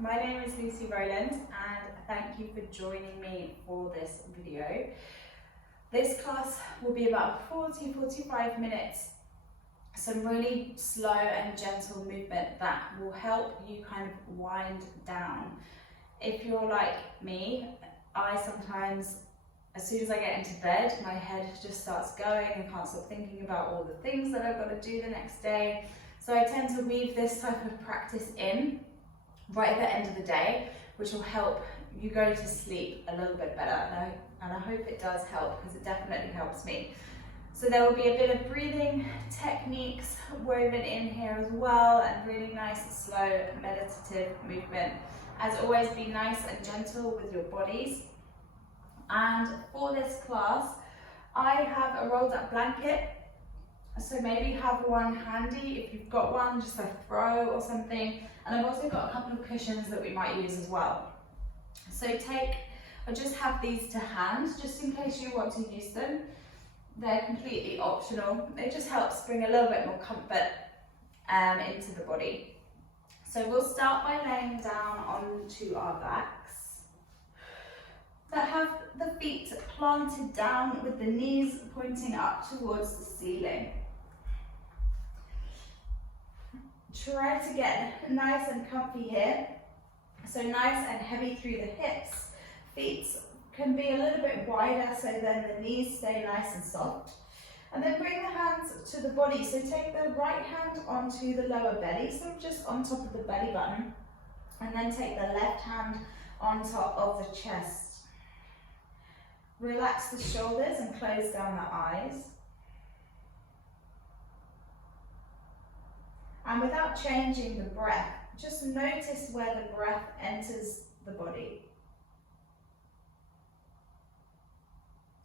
My name is Lucy Rowland and thank you for joining me for this video. This class will be about 40-45 minutes, some really slow and gentle movement that will help you kind of wind down. If you're like me, I sometimes, as soon as I get into bed, my head just starts going and can't stop thinking about all the things that I've got to do the next day. So I tend to weave this type of practice in right at the end of the day, which will help you go to sleep a little bit better. And I hope it does help, because it definitely helps me. So there will be a bit of breathing techniques woven in here as well, and really nice, slow, meditative movement. As always, be nice and gentle with your bodies. And for this class, I have a rolled up blanket. So maybe have one handy if you've got one, just a throw or something. And I've also got a couple of cushions that we might use as well. So I just have these to hand, just in case you want to use them. They're completely optional. It just helps bring a little bit more comfort into the body. So we'll start by laying down onto our backs that have the feet planted down with the knees pointing up towards the ceiling. Try to get nice and comfy here. So nice and heavy through the hips. Feet can be a little bit wider, so then the knees stay nice and soft. And then bring the hands to the body. So take the right hand onto the lower belly, so just on top of the belly button. And then take the left hand on top of the chest. Relax the shoulders and close down the eyes. And without changing the breath, just notice where the breath enters the body.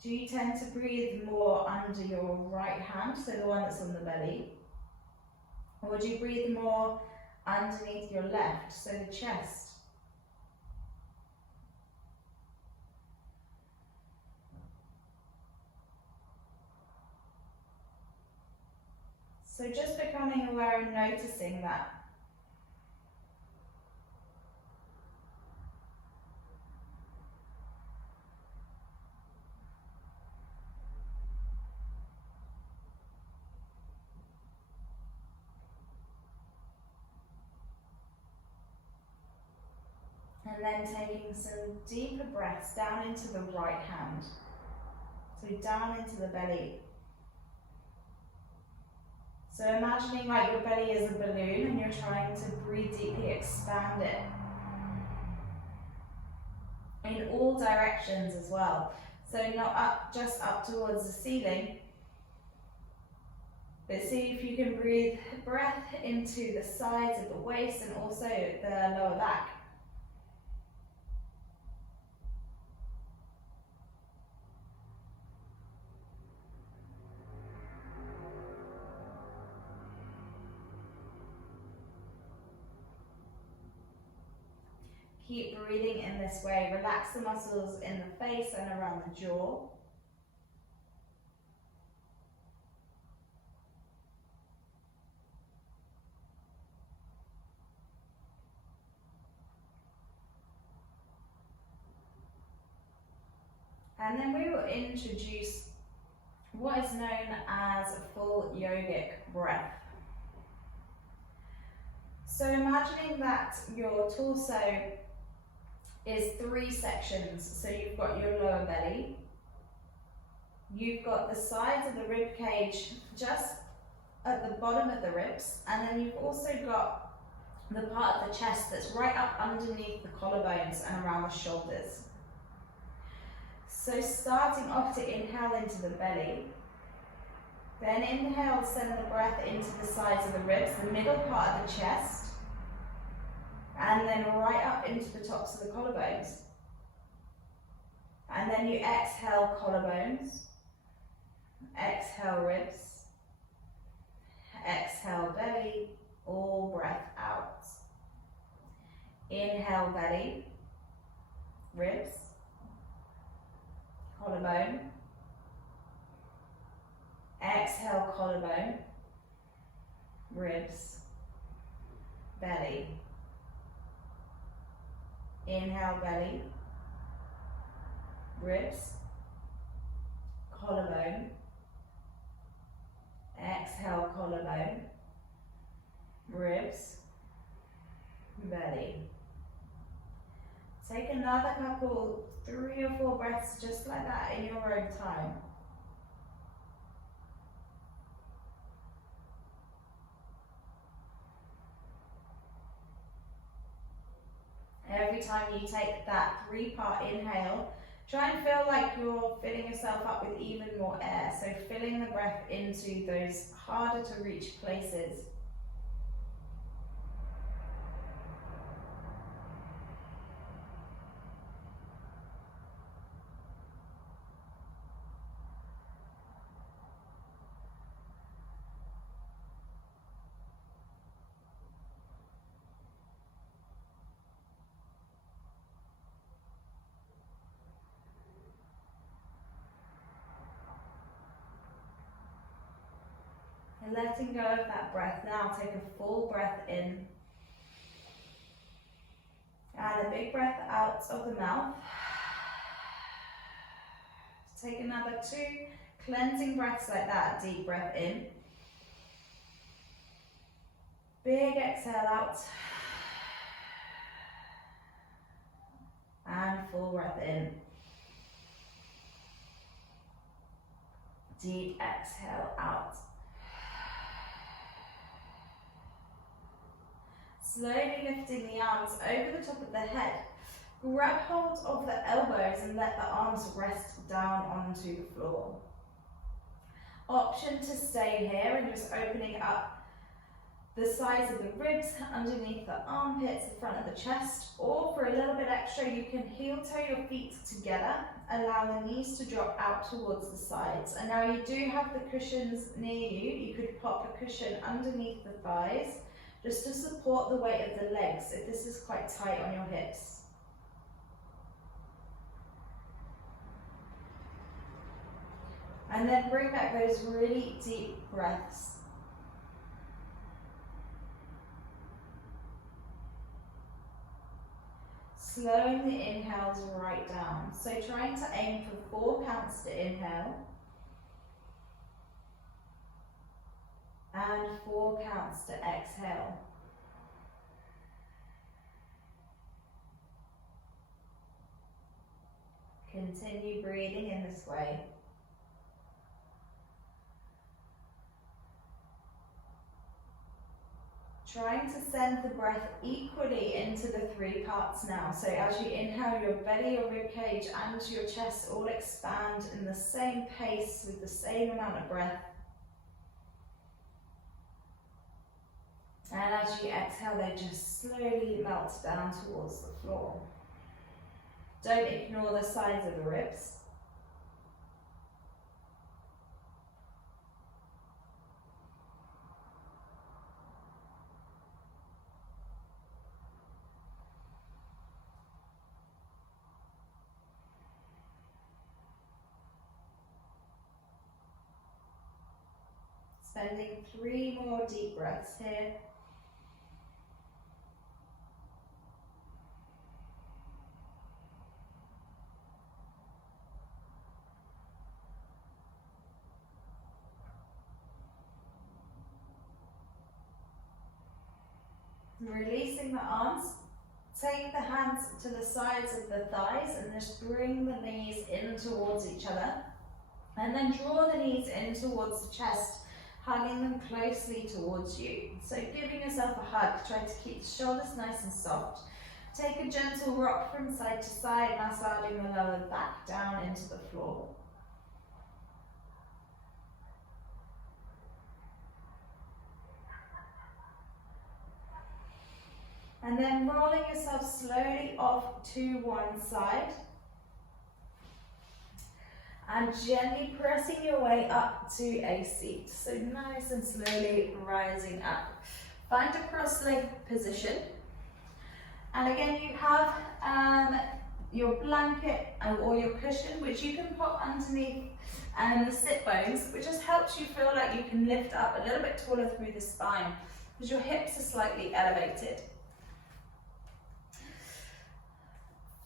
Do you tend to breathe more under your right hand, so the one that's on the belly? Or do you breathe more underneath your left, so the chest? So just becoming aware and noticing that. And then taking some deeper breaths down into the right hand. So down into the belly. So imagining like your belly is a balloon and you're trying to breathe deeply, expand it. In all directions as well. So not up, just up towards the ceiling. But see if you can breathe breath into the sides of the waist and also the lower back. Keep breathing in this way. Relax the muscles in the face and around the jaw. And then we will introduce what is known as full yogic breath. So imagining that your torso is 3 sections. So you've got your lower belly, you've got the sides of the rib cage just at the bottom of the ribs, and then you've also got the part of the chest that's right up underneath the collarbones and around the shoulders. So starting off to inhale into the belly, then inhale, send the breath into the sides of the ribs, the middle part of the chest, and then right up into the tops of the collarbones. And then you exhale collarbones, exhale ribs, exhale belly, all breath out. Inhale belly, ribs, collarbone, exhale collarbone, ribs, belly. Inhale, belly, ribs, collarbone. Exhale, collarbone, ribs, belly. Take another couple, 3 or 4 breaths just like that in your own time. Every time you take that 3-part inhale, try and feel like you're filling yourself up with even more air. So filling the breath into those harder to reach places. And letting go of that breath. Now take a full breath in. And a big breath out of the mouth. Take another 2 cleansing breaths like that. Deep breath in. Big exhale out. And full breath in. Deep exhale out. Slowly lifting the arms over the top of the head. Grab hold of the elbows and let the arms rest down onto the floor. Option to stay here and just opening up the sides of the ribs, underneath the armpits, the front of the chest, or for a little bit extra, you can heel toe your feet together, allow the knees to drop out towards the sides. And now you do have the cushions near you. You could pop a cushion underneath the thighs, just to support the weight of the legs if this is quite tight on your hips. And then bring back those really deep breaths. Slowing the inhales right down. So trying to aim for 4 counts to inhale. And 4 counts to exhale. Continue breathing in this way. Trying to send the breath equally into the 3 parts now. So as you inhale, your belly, your rib cage and your chest all expand in the same pace with the same amount of breath. And as you exhale, they just slowly melt down towards the floor. Don't ignore the sides of the ribs. Spending 3 more deep breaths here. Releasing the arms, take the hands to the sides of the thighs and just bring the knees in towards each other. And then draw the knees in towards the chest, hugging them closely towards you. So giving yourself a hug, try to keep the shoulders nice and soft. Take a gentle rock from side to side, massaging the lower back down into the floor. And then rolling yourself slowly off to one side. And gently pressing your way up to a seat. So nice and slowly rising up. Find a cross-legged position. And again, you have your blanket or your cushion, which you can pop underneath the sit bones, which just helps you feel like you can lift up a little bit taller through the spine, because your hips are slightly elevated.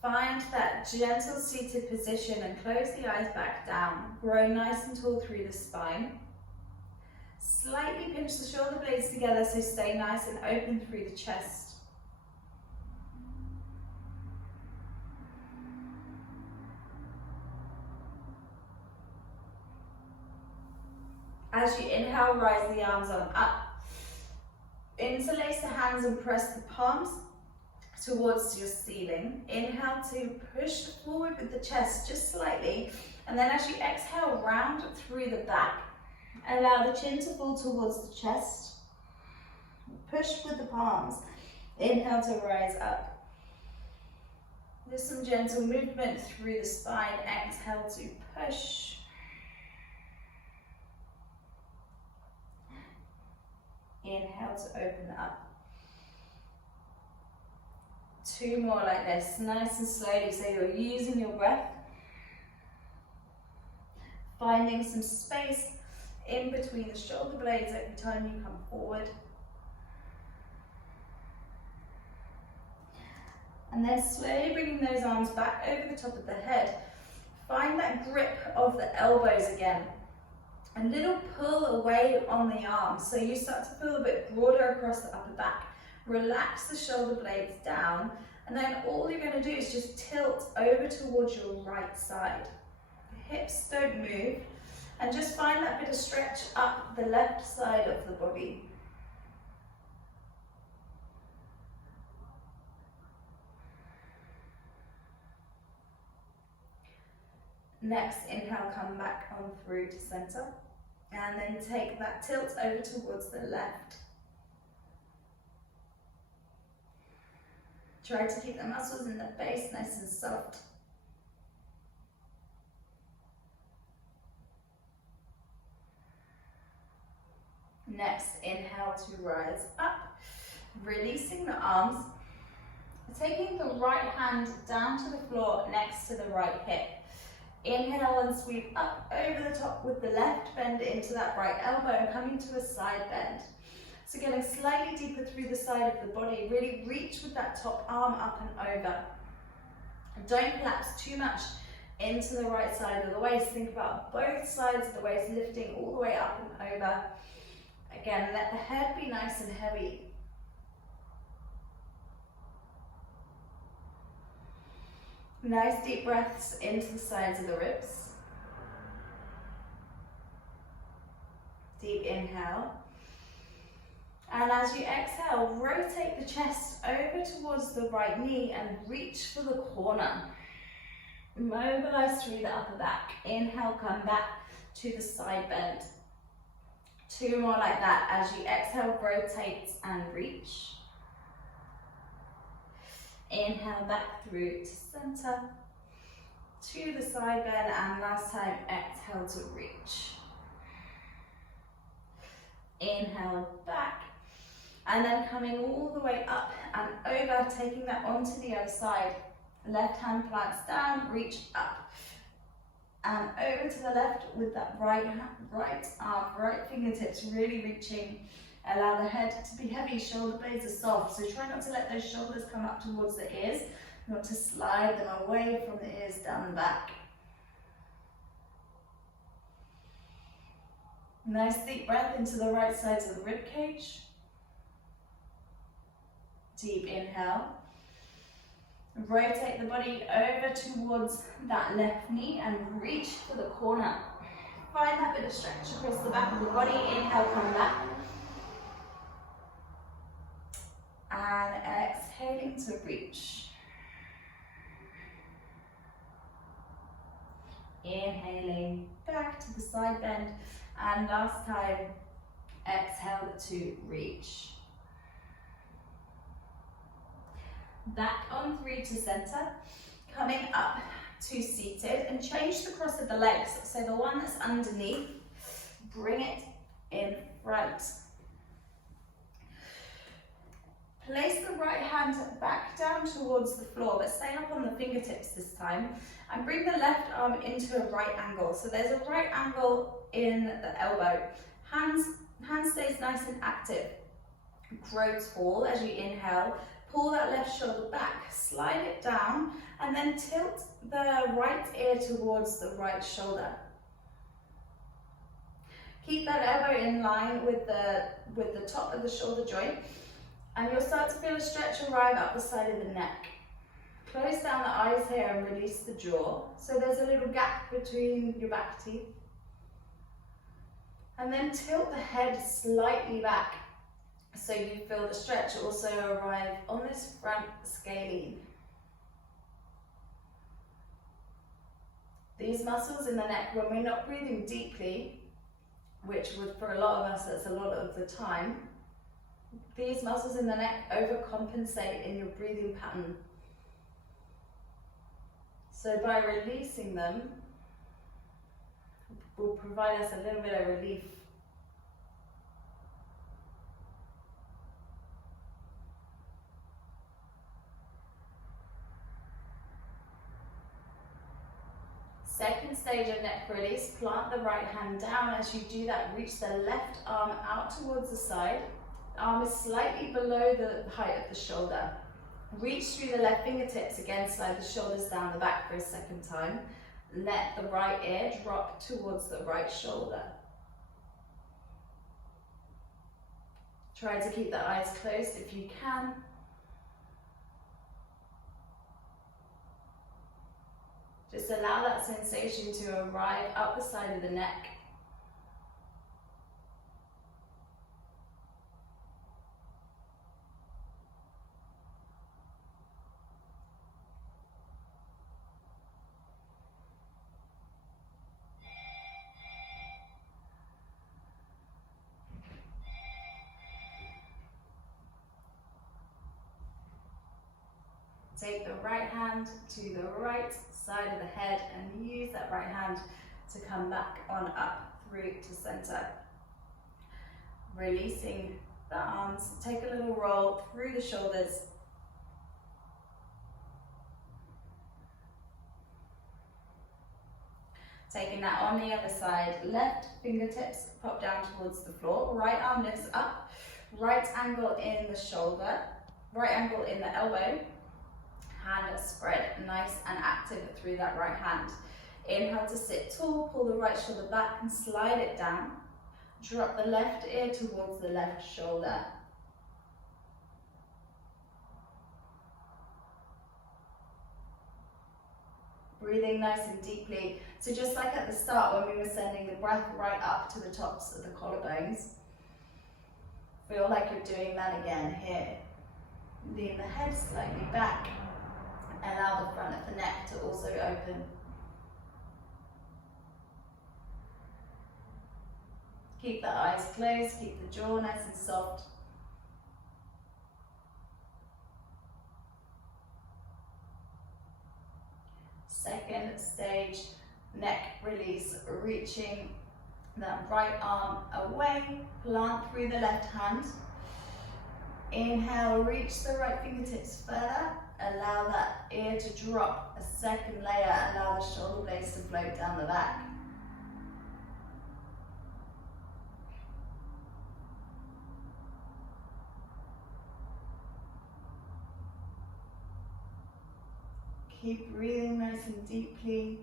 Find that gentle seated position and close the eyes back down. Grow nice and tall through the spine. Slightly pinch the shoulder blades together, so stay nice and open through the chest. As you inhale, rise the arms on up. Interlace the hands and press the palms towards your ceiling. Inhale to push forward with the chest just slightly, and then as you exhale, round through the back. Allow the chin to fall towards the chest. Push with the palms. Inhale to rise up. With some gentle movement through the spine, exhale to push. Inhale to open up. 2 more like this, nice and slowly, so you're using your breath. Finding some space in between the shoulder blades every time you come forward. And then slowly bringing those arms back over the top of the head. Find that grip of the elbows again. A little pull away on the arms, so you start to feel a bit broader across the upper back. Relax the shoulder blades down, and then all you're going to do is just tilt over towards your right side. The hips don't move, and just find that bit of stretch up the left side of the body. Next, inhale, come back on through to center, and then take that tilt over towards the left. Try to keep the muscles in the base nice and soft. Next, inhale to rise up, releasing the arms, taking the right hand down to the floor next to the right hip. Inhale and sweep up over the top with the left, bend into that right elbow, coming to a side bend. So getting slightly deeper through the side of the body, really reach with that top arm up and over. Don't collapse too much into the right side of the waist. Think about both sides of the waist lifting all the way up and over. Again, let the head be nice and heavy. Nice deep breaths into the sides of the ribs. Deep inhale. And as you exhale, rotate the chest over towards the right knee and reach for the corner. Mobilize through the upper back. Inhale, come back to the side bend. 2 more like that. As you exhale, rotate and reach. Inhale back through to center, to the side bend, and last time, exhale to reach. Inhale back, and then coming all the way up and over, taking that onto the other side. Left hand plants down, reach up, and over to the left with that right arm, right fingertips really reaching. Allow the head to be heavy, shoulder blades are soft, so try not to let those shoulders come up towards the ears, not to slide them away from the ears down the back. Nice deep breath into the right sides of the rib cage. Deep inhale. Rotate the body over towards that left knee and reach for the corner. Find that bit of stretch across the back of the body. Inhale, come back. And exhaling to reach. Inhaling back to the side bend, and last time, exhale to reach. Back on through to center, coming up to seated, and change the cross of the legs. So the one that's underneath, bring it in front. Place the right hand back down towards the floor, but stay up on the fingertips this time, and bring the left arm into a right angle. So there's a right angle in the elbow. Hand stays nice and active. Grow tall as you inhale. Pull that left shoulder back, slide it down, and then tilt the right ear towards the right shoulder. Keep that elbow in line with the top of the shoulder joint, and you'll start to feel a stretch arrive up the side of the neck. Close down the eyes here and release the jaw, so there's a little gap between your back teeth. And then tilt the head slightly back, so you feel the stretch also arrive on this front scalene. These muscles in the neck, when we're not breathing deeply, which would for a lot of us, that's a lot of the time, these muscles in the neck overcompensate in your breathing pattern. So by releasing them, will provide us a little bit of relief. Second stage of neck release, plant the right hand down. As you do that, reach the left arm out towards the side. The arm is slightly below the height of the shoulder. Reach through the left fingertips, again slide the shoulders down the back for a second time. Let the right ear drop towards the right shoulder. Try to keep the eyes closed if you can. Just allow that sensation to arrive up the side of the neck. Take the right hand to the right side of the head and use that right hand to come back on up through to center. Releasing the arms, take a little roll through the shoulders. Taking that on the other side, left fingertips pop down towards the floor, right arm lifts up, right angle in the shoulder, right angle in the elbow. Hand spread nice and active through that right hand. Inhale to sit tall, pull the right shoulder back and slide it down. Drop the left ear towards the left shoulder. Breathing nice and deeply. So just like at the start when we were sending the breath right up to the tops of the collarbones, feel like you're doing that again here. Lean the head slightly back. Allow the front of the neck to also open. Keep the eyes closed, keep the jaw nice and soft. Second stage, neck release, reaching that right arm away, plant through the left hand. Inhale, reach the right fingertips further. Allow that ear to drop a second layer. Allow the shoulder blades to float down the back. Keep breathing nice and deeply.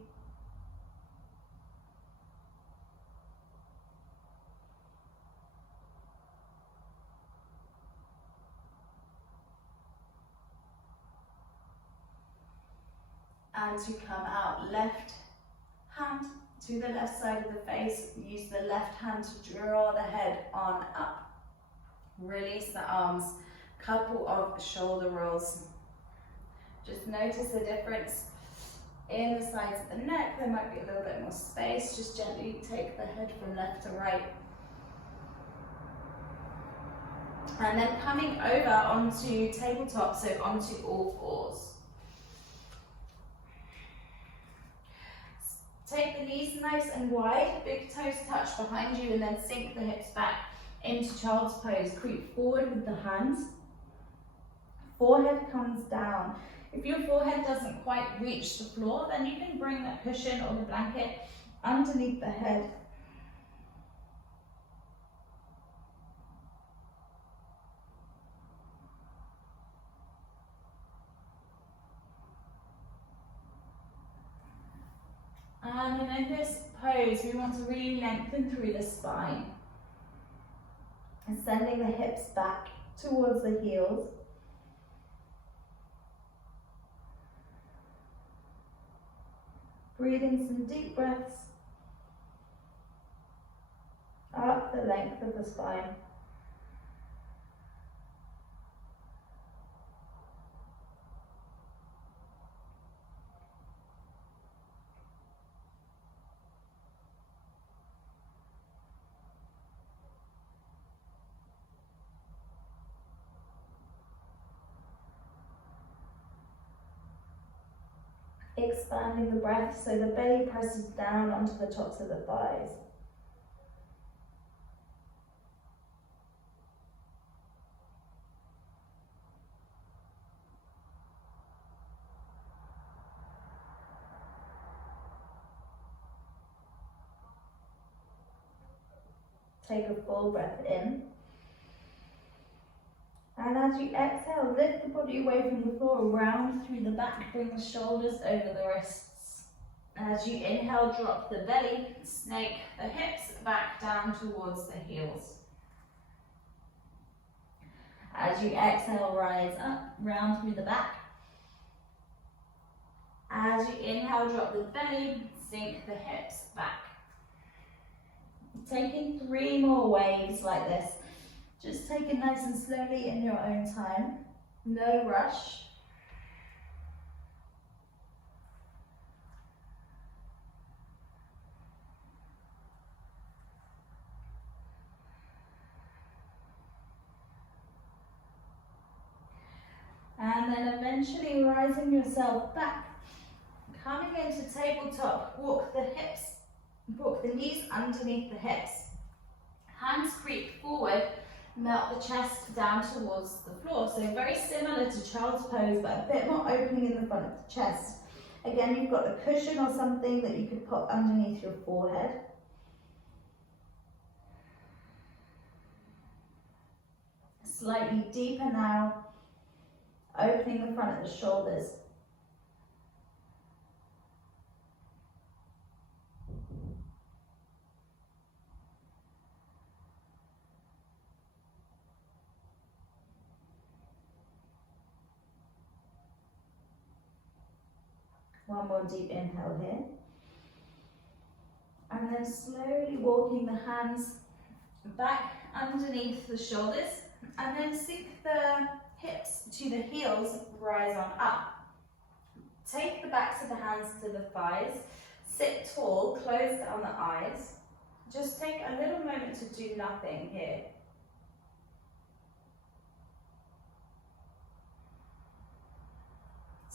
And to come out, left hand to the left side of the face. Use the left hand to draw the head on up. Release the arms, couple of shoulder rolls. Just notice the difference in the sides of the neck. There might be a little bit more space. Just gently take the head from left to right. And then coming over onto tabletop, so onto all fours. Take the knees nice and wide, big toes touch behind you, and then sink the hips back into child's pose. Creep forward with the hands. Forehead comes down. If your forehead doesn't quite reach the floor, then you can bring that cushion or the blanket underneath the head. And then in this pose, we want to really lengthen through the spine. And sending the hips back towards the heels. Breathing some deep breaths up the length of the spine. Expanding the breath so the belly presses down onto the tops of the thighs. Take a full breath in. And as you exhale, lift the body away from the floor, round through the back, bring the shoulders over the wrists. As you inhale, drop the belly, snake the hips back down towards the heels. As you exhale, rise up, round through the back. As you inhale, drop the belly, sink the hips back. Taking 3 more waves like this. Just take it nice and slowly in your own time. No rush. And then eventually rising yourself back. Coming into tabletop, walk the knees underneath the hips. Hands creep forward, melt the chest down towards the floor. So very similar to child's pose, but a bit more opening in the front of the chest. Again, you've got a cushion or something that you could pop underneath your forehead. Slightly deeper now, opening the front of the shoulders. One more deep inhale here. And then slowly walking the hands back underneath the shoulders. And then sink the hips to the heels, rise on up. Take the backs of the hands to the thighs. Sit tall, close down the eyes. Just take a little moment to do nothing here.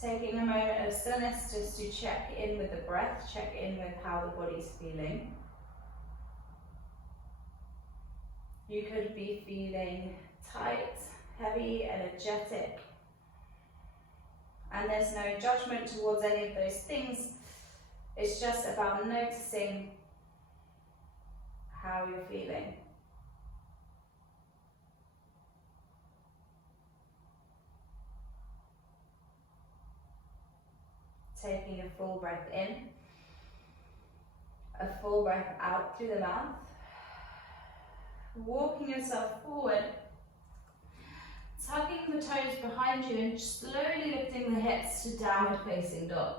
Taking a moment of stillness just to check in with the breath, check in with how the body's feeling. You could be feeling tight, heavy, energetic. And there's no judgment towards any of those things. It's just about noticing how you're feeling. Taking a full breath in, a full breath out through the mouth. Walking yourself forward, tucking the toes behind you and slowly lifting the hips to downward facing dog.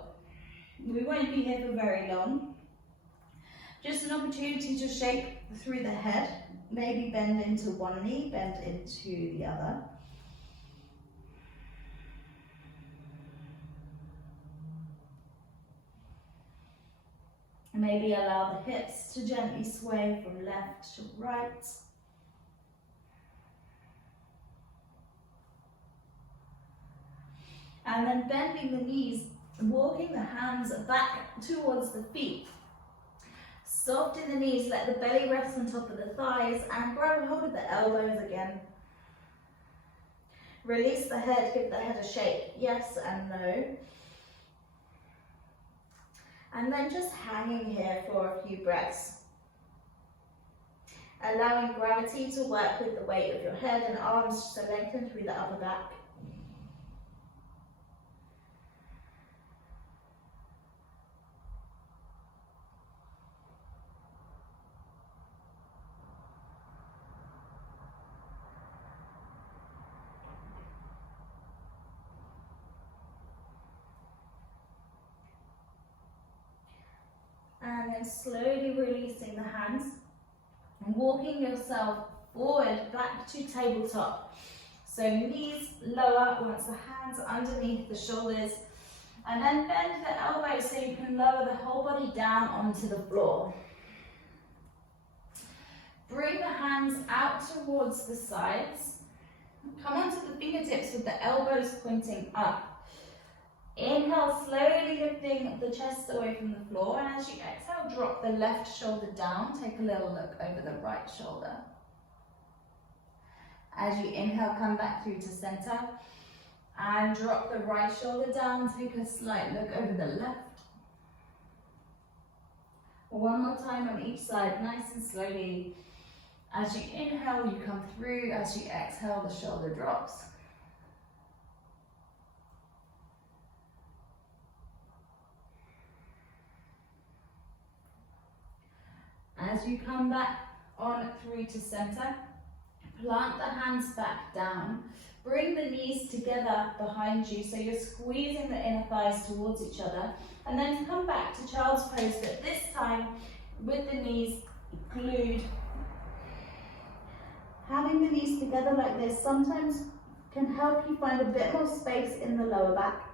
We won't be here for very long. Just an opportunity to shake through the head, maybe bend into one knee, bend into the other. Maybe allow the hips to gently sway from left to right. And then bending the knees, walking the hands back towards the feet. Soft in the knees, let the belly rest on top of the thighs and grab hold of the elbows again. Release the head, give the head a shake, yes and no. And then just hanging here for a few breaths. Allowing gravity to work with the weight of your head and arms to lengthen through the upper back. and then slowly releasing the hands and walking yourself forward back to tabletop. So knees lower once the hands are underneath the shoulders, and then bend the elbows so you can lower the whole body down onto the floor. Bring the hands out towards the sides. Come onto the fingertips with the elbows pointing up. Inhale, slowly lifting the chest away from the floor, and as you exhale, drop the left shoulder down. Take a little look over the right shoulder. As you inhale, come back through to center and drop the right shoulder down. Take a slight look over the left. One more time on each side, nice and slowly. As you inhale, you come through. As you exhale, the shoulder drops. As you come back on through to center, plant the hands back down. Bring the knees together behind you, so you're squeezing the inner thighs towards each other. And then come back to child's pose, but this time with the knees glued. Having the knees together like this sometimes can help you find a bit more space in the lower back.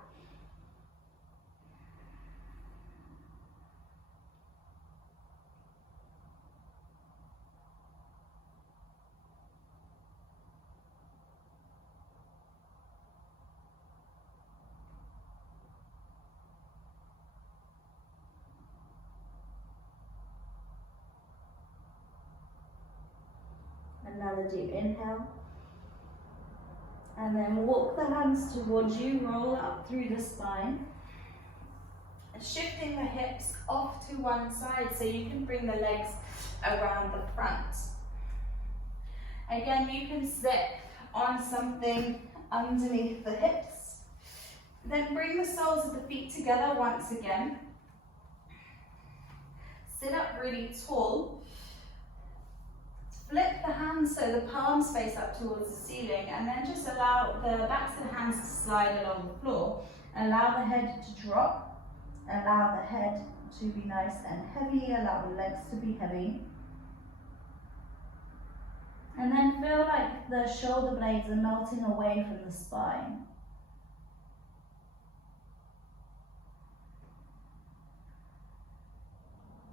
Another deep inhale, and then walk the hands towards you, roll up through the spine, shifting the hips off to one side so you can bring the legs around the front. Again, you can sit on something underneath the hips, then bring the soles of the feet together once again, sit up really tall. Flip the hands so the palms face up towards the ceiling, and then just allow the backs of the hands to slide along the floor. Allow the head to drop, allow the head to be nice and heavy, allow the legs to be heavy. And then feel like the shoulder blades are melting away from the spine.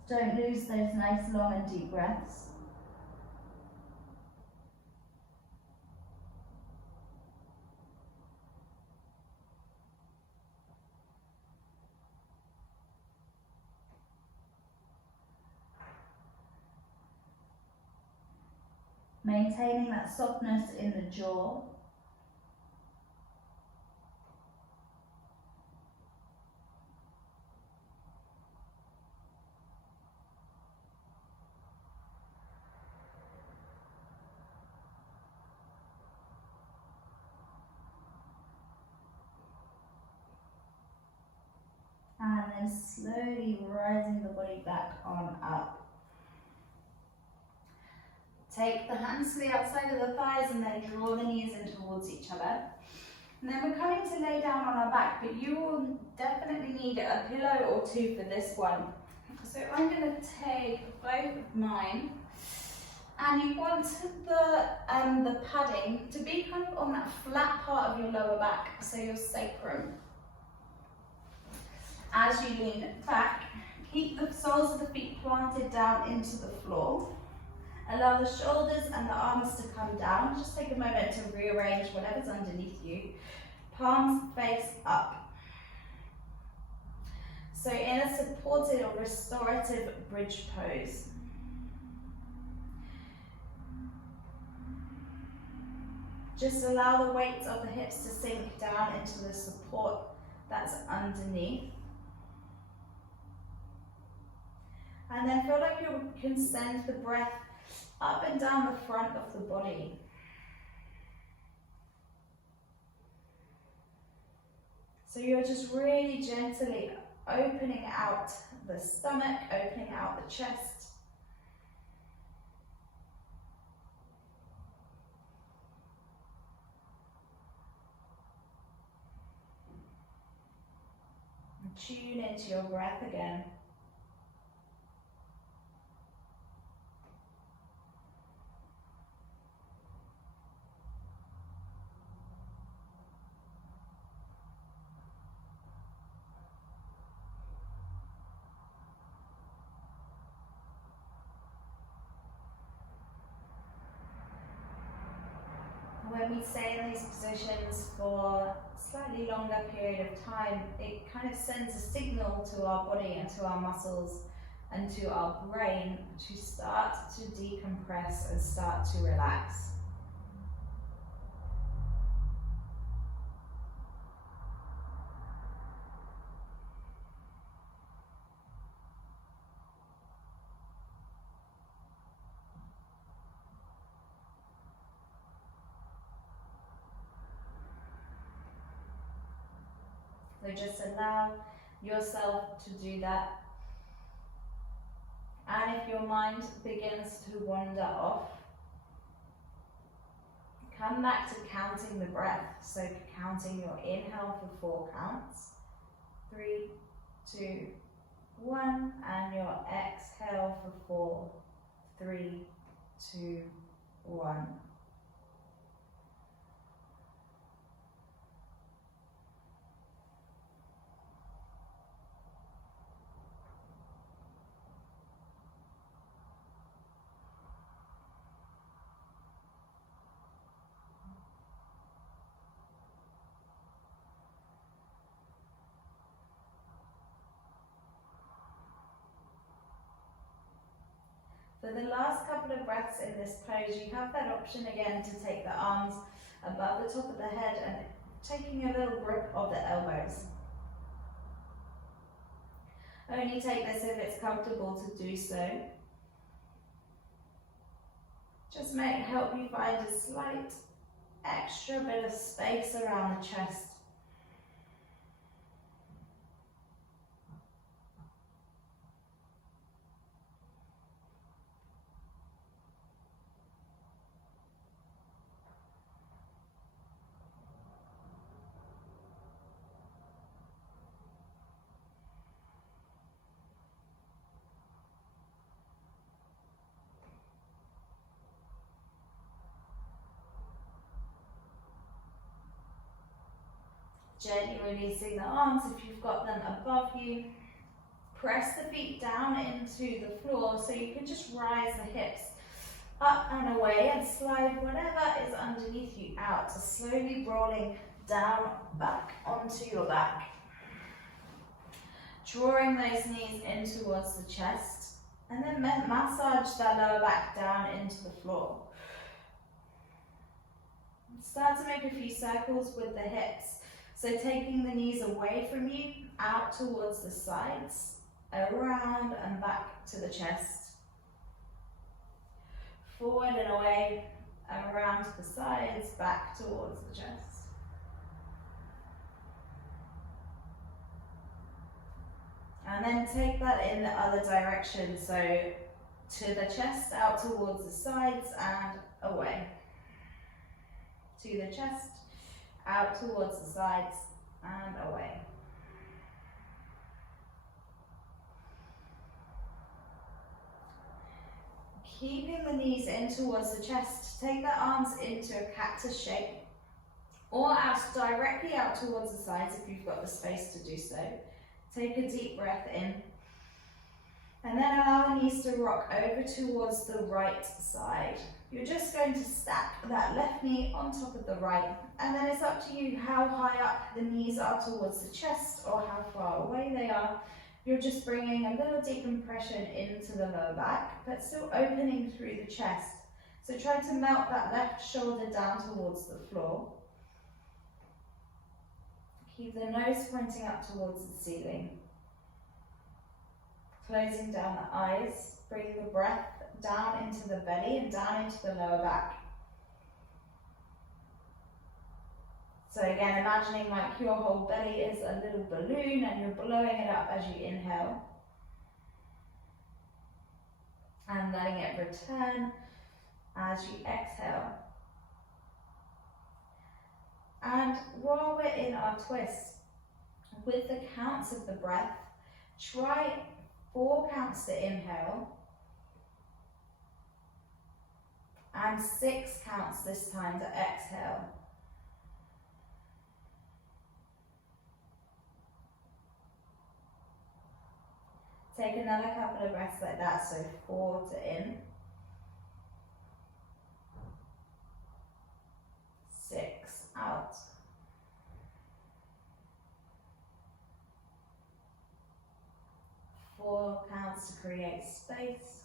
Don't lose those nice long and deep breaths. Maintaining that softness in the jaw. And then slowly rising the body back on up. Take the hands to the outside of the thighs and then draw the knees in towards each other. And then we're coming to lay down on our back, but you will definitely need a pillow or two for this one. So I'm going to take both of mine, and you want the padding to be kind of on that flat part of your lower back, so your sacrum. As you lean back, keep the soles of the feet planted down into the floor. Allow the shoulders and the arms to come down. Just take a moment to rearrange whatever's underneath you. Palms face up. So in a supported or restorative bridge pose. Just allow the weight of the hips to sink down into the support that's underneath. And then feel like you can send the breath up and down the front of the body. So you're just really gently opening out the stomach, opening out the chest. And tune into your breath again. when we stay in these positions for a slightly longer period of time, it kind of sends a signal to our body and to our muscles and to our brain to start to decompress and start to relax. So just allow yourself to do that. And if your mind begins to wander off, come back to counting the breath. So counting your inhale for 4 counts. 3, 2, 1. And your exhale for 4, 3, 2, 1. For the last couple of breaths in this pose, you have that option again to take the arms above the top of the head and taking a little grip of the elbows. Only take this if it's comfortable to do so. Just help you find a slight extra bit of space around the chest. Gently releasing the arms if you've got them above you. Press the feet down into the floor so you can just rise the hips up and away and slide whatever is underneath you out, so slowly rolling down back onto your back. Drawing those knees in towards the chest and then massage that lower back down into the floor. Start to make a few circles with the hips. So taking the knees away from you, out towards the sides, around and back to the chest. Forward and away, around to the sides, back towards the chest. And then take that in the other direction, so to the chest, out towards the sides and away. To the chest, out towards the sides and away. Keeping the knees in towards the chest, take the arms into a cactus shape or out directly out towards the sides if you've got the space to do so. Take a deep breath in and then allow the knees to rock over towards the right side. You're just going to stack that left knee on top of the right, and then it's up to you how high up the knees are towards the chest or how far away they are. You're just bringing a little decompression into the lower back, but still opening through the chest. So try to melt that left shoulder down towards the floor. Keep the nose pointing up towards the ceiling. Closing down the eyes, bring the breath down into the belly and down into the lower back. So again, imagining like your whole belly is a little balloon and you're blowing it up as you inhale. And letting it return as you exhale. And while we're in our twist, with the counts of the breath, try 4 counts to inhale and 6 counts this time to exhale. Take another couple of breaths like that, so 4 to in, out. Four counts to create space.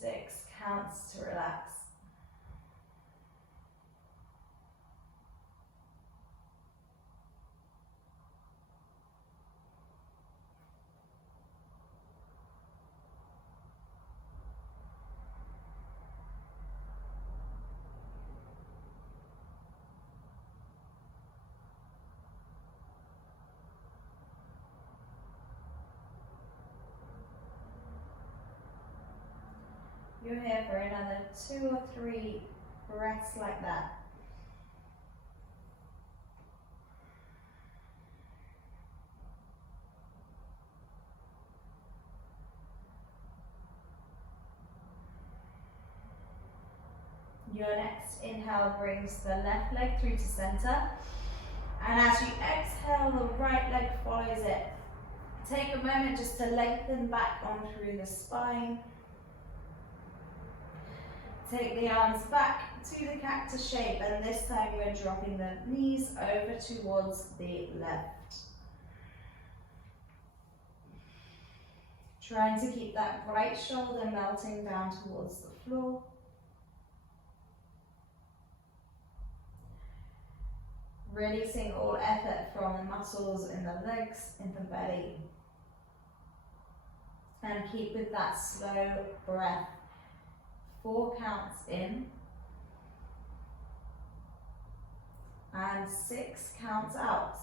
Six counts to relax. You're here for another 2 or 3 breaths like that. Your next inhale brings the left leg through to center. And as you exhale, the right leg follows it. Take a moment just to lengthen back on through the spine. Take the arms back to the cactus shape, and this time we're dropping the knees over towards the left. Trying to keep that right shoulder melting down towards the floor. Releasing all effort from the muscles in the legs, in the belly. And keep with that slow breath. 4 counts in. And 6 counts out.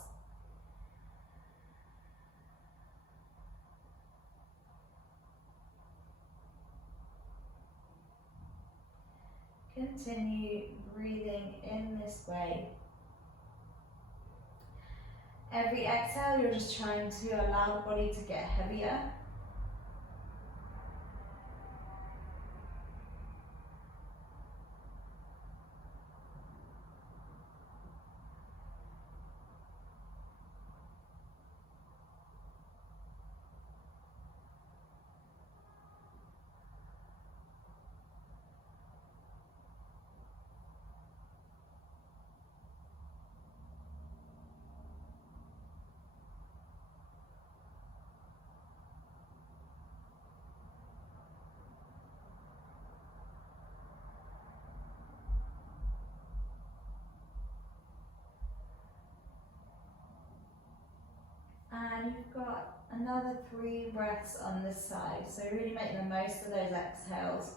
Continue breathing in this way. Every exhale, you're just trying to allow the body to get heavier. And you've got another 3 breaths on this side, so really make the most of those exhales.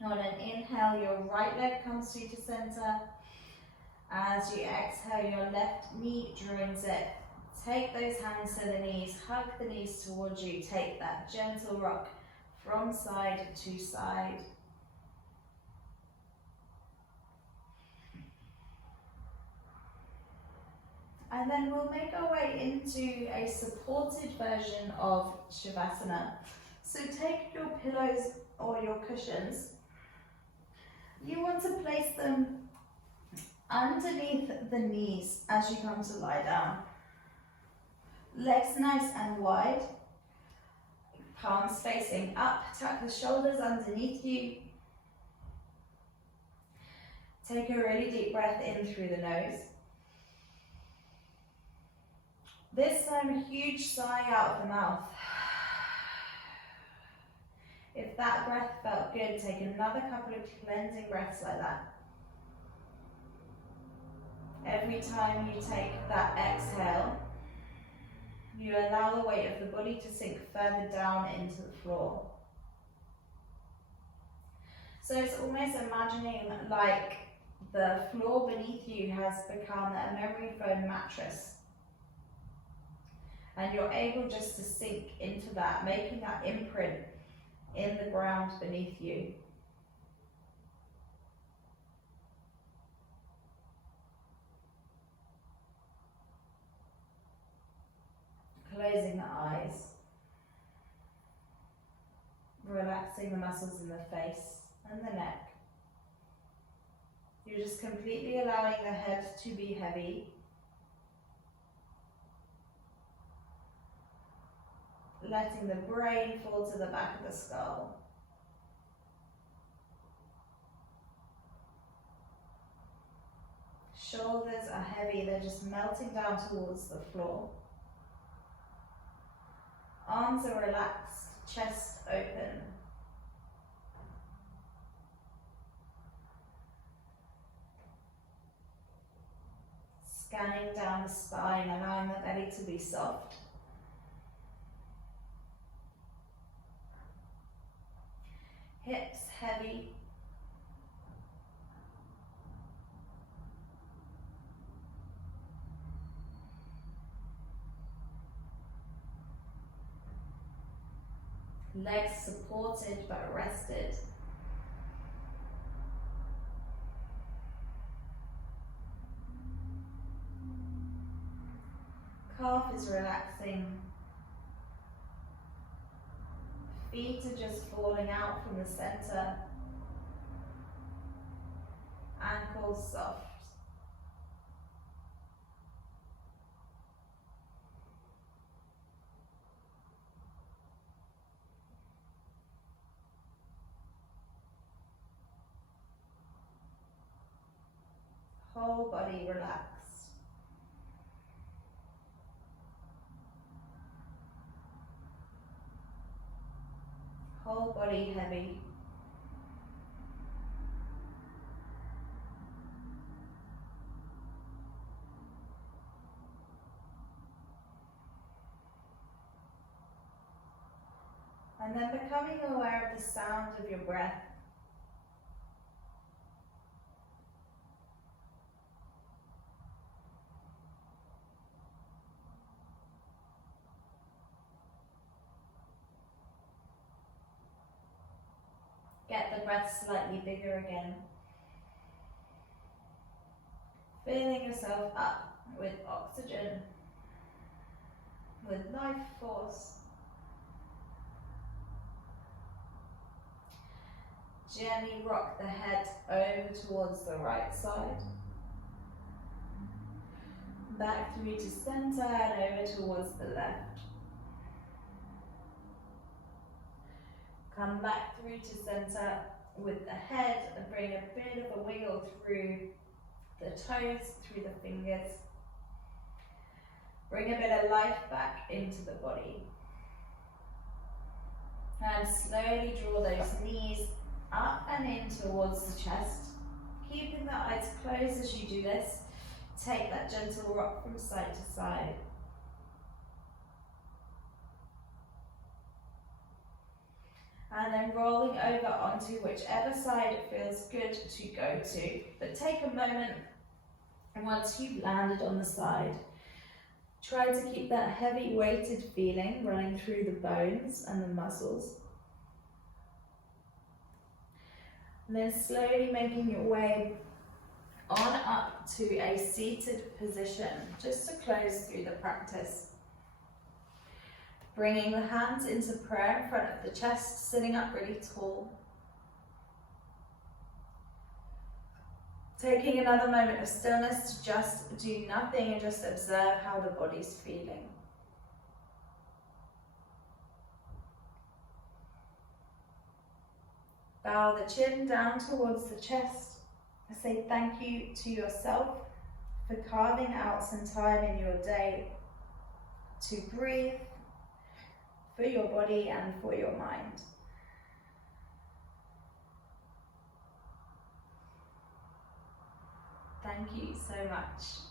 On an inhale, your right leg comes through to center. As you exhale, your left knee joins it. Take those hands to the knees, hug the knees towards you. Take that gentle rock from side to side. And then we'll make our way into a supported version of Shavasana. So take your pillows or your cushions. You want to place them underneath the knees as you come to lie down. Legs nice and wide. Palms facing up. Tuck the shoulders underneath you. Take a really deep breath in through the nose. This time, a huge sigh out of the mouth. If that breath felt good, take another couple of cleansing breaths like that. Every time you take that exhale, you allow the weight of the body to sink further down into the floor. So it's almost imagining like the floor beneath you has become a memory foam mattress. And you're able just to sink into that, making that imprint in the ground beneath you. Closing the eyes. Relaxing the muscles in the face and the neck. You're just completely allowing the head to be heavy. Letting the brain fall to the back of the skull. Shoulders are heavy, they're just melting down towards the floor. Arms are relaxed, chest open. Scanning down the spine, allowing the belly to be soft. Hips heavy. Legs supported but rested. Calf is relaxing. Feet are just falling out from the center. Ankles soft. Whole body relaxed. Whole body heavy. And then becoming aware of the sound of your breath. Get the breath slightly bigger again. Filling yourself up with oxygen, with life force. Gently rock the head over towards the right side. Back through to center and over towards the left. Come back through to center with the head and bring a bit of a wiggle through the toes, through the fingers. Bring a bit of life back into the body. And slowly draw those knees up and in towards the chest. Keeping the eyes closed as you do this. Take that gentle rock from side to side. And then rolling over onto whichever side it feels good to go to. But take a moment, and once you've landed on the side, try to keep that heavy weighted feeling running through the bones and the muscles. And then slowly making your way on up to a seated position, just to close through the practice. Bringing the hands into prayer in front of the chest, sitting up really tall. Taking another moment of stillness to just do nothing and just observe how the body's feeling. Bow the chin down towards the chest. Say thank you to yourself for carving out some time in your day to breathe, for your body and for your mind. Thank you so much.